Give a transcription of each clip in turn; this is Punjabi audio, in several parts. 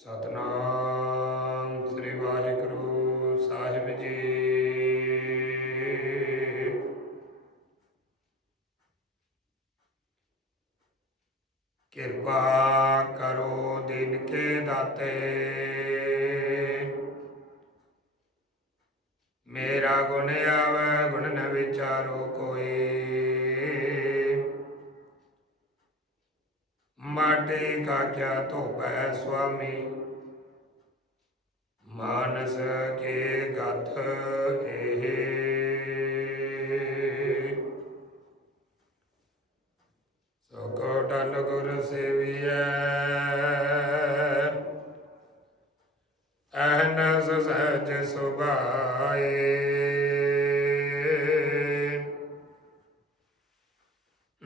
ਸਤਨਾਮ ਸ੍ਰੀ ਵਾਹਿਗੁਰੂ ਸਾਹਿਬ ਜੀ। ਕਿਰਪਾ ਕਰੋ ਦਿਨ ਕੇ ਦਾਤੇ। ਮਾਟੇ ਕਾ ਕਿਆ ਧੋਪੈ ਸੁਆਮੀ। ਮਾਨਸ ਕੇ ਗਤ ਇਹ। ਸੋ ਕੋ ਟਲ ਗੁਰ ਸੇਵੀਐ। ਅਹਨ ਸਹਿਜ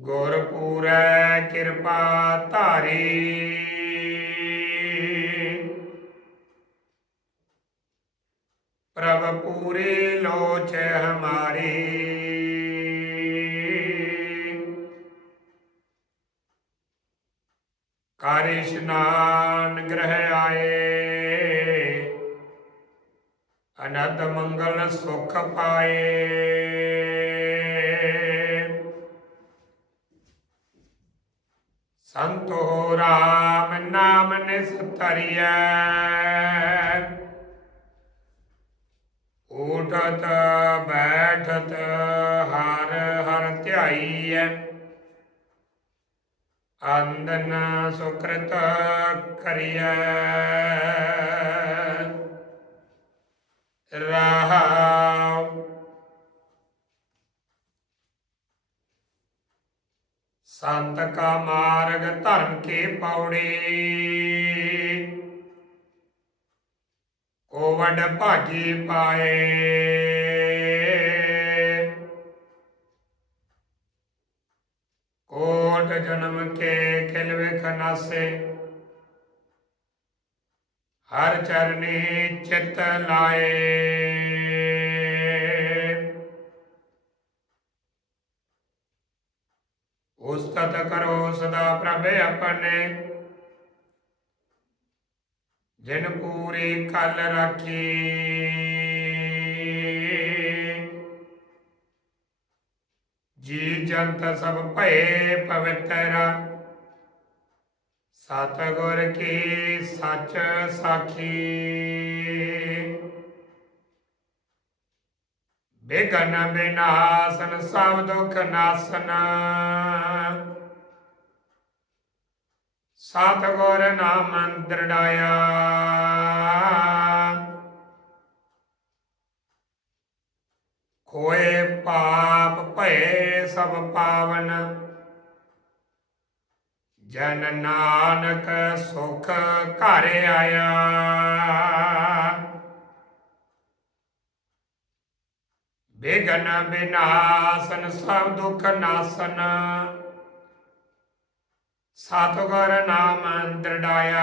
ਗੁਰਪੂਰੈ ਕਿਰਪਾ ਧਾਰੀ। ਪ੍ਰਭ ਪੂਰੇ ਲੋਚ ਹਮਾਰੀ। ਕਰ ਇਸ਼ਨਾਨ ਗ੍ਰਹਿ ਆਏ। ਅਨੰਦ ਮੰਗਲ ਸੁਖ ਪਾਏ। ਸੰਤੋ ਰਾਮ ਨਾਮ ਨਿਸਤਰੀਐ। ਉਠਤ ਬੈਠਤ ਹਰ ਹਰ ਧਿਆਈਐ। ਅੰਦਨ ਸੁਕ੍ਰਿਤ ਕਰਿਐ। ਸੰਤ ਕਾ ਮਾਰਗ ਧਰਮ ਕੇ ਪੌੜੇ। ਕੋ ਭਾਗੀ ਪਾਏ। ਕੋਟ ਜਨਮ ਕੇ ਖਿਲ ਵੇਖ ਹਰ ਚਰਨੀ ਚਿਤ ਲਾਏ। ਉਸਤਤ ਕਰੋ ਸਦਾ ਪ੍ਰਭ ਆਪਣੇ। ਜਿਨ ਪੂਰੀ ਕਲ ਰਾਖੀ। ਜੀ ਜੰਤ ਸਭ ਭਏ ਪਵਿੱਤਰ। ਸਤਿਗੁਰ ਕੀ ਸੱਚ ਸਾਖੀ। ਬੇਗਨ ਬਿਨਾਸਨ, ਸਭ ਦੁਖ ਨਾਸਨ। ਸਤਿਗੁਰ ਨਾਮ ਦ੍ਰਿੜਾਇਆ ਕੋਏ ਪਾਪ ਭਏ ਸਭ ਪਾਵਨ। ਜਨ ਨਾਨਕ ਸੁਖ ਘਰ ਆਇਆ। ਬੇਗਨ ਬਿਨਾਸਨ, ਸਭ ਦੁਖ ਨਾਸਨ। ਸਤਿਗੁਰ ਨਾਮ ਦ੍ਰਿੜਾਇਆ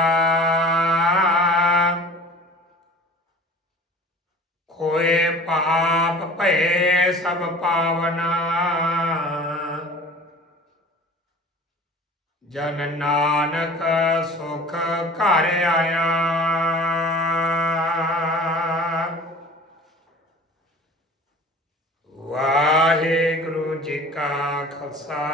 ਕੋਏ ਪਾਪ ਭਏ ਸਭ ਪਾਵਨ। ਜਨ ਨਾਨਕ ਸੁਖ ਘਰ ਆਇਆ। ਖਾਲਸਾ ਵਾਹਿਗੁਰੂ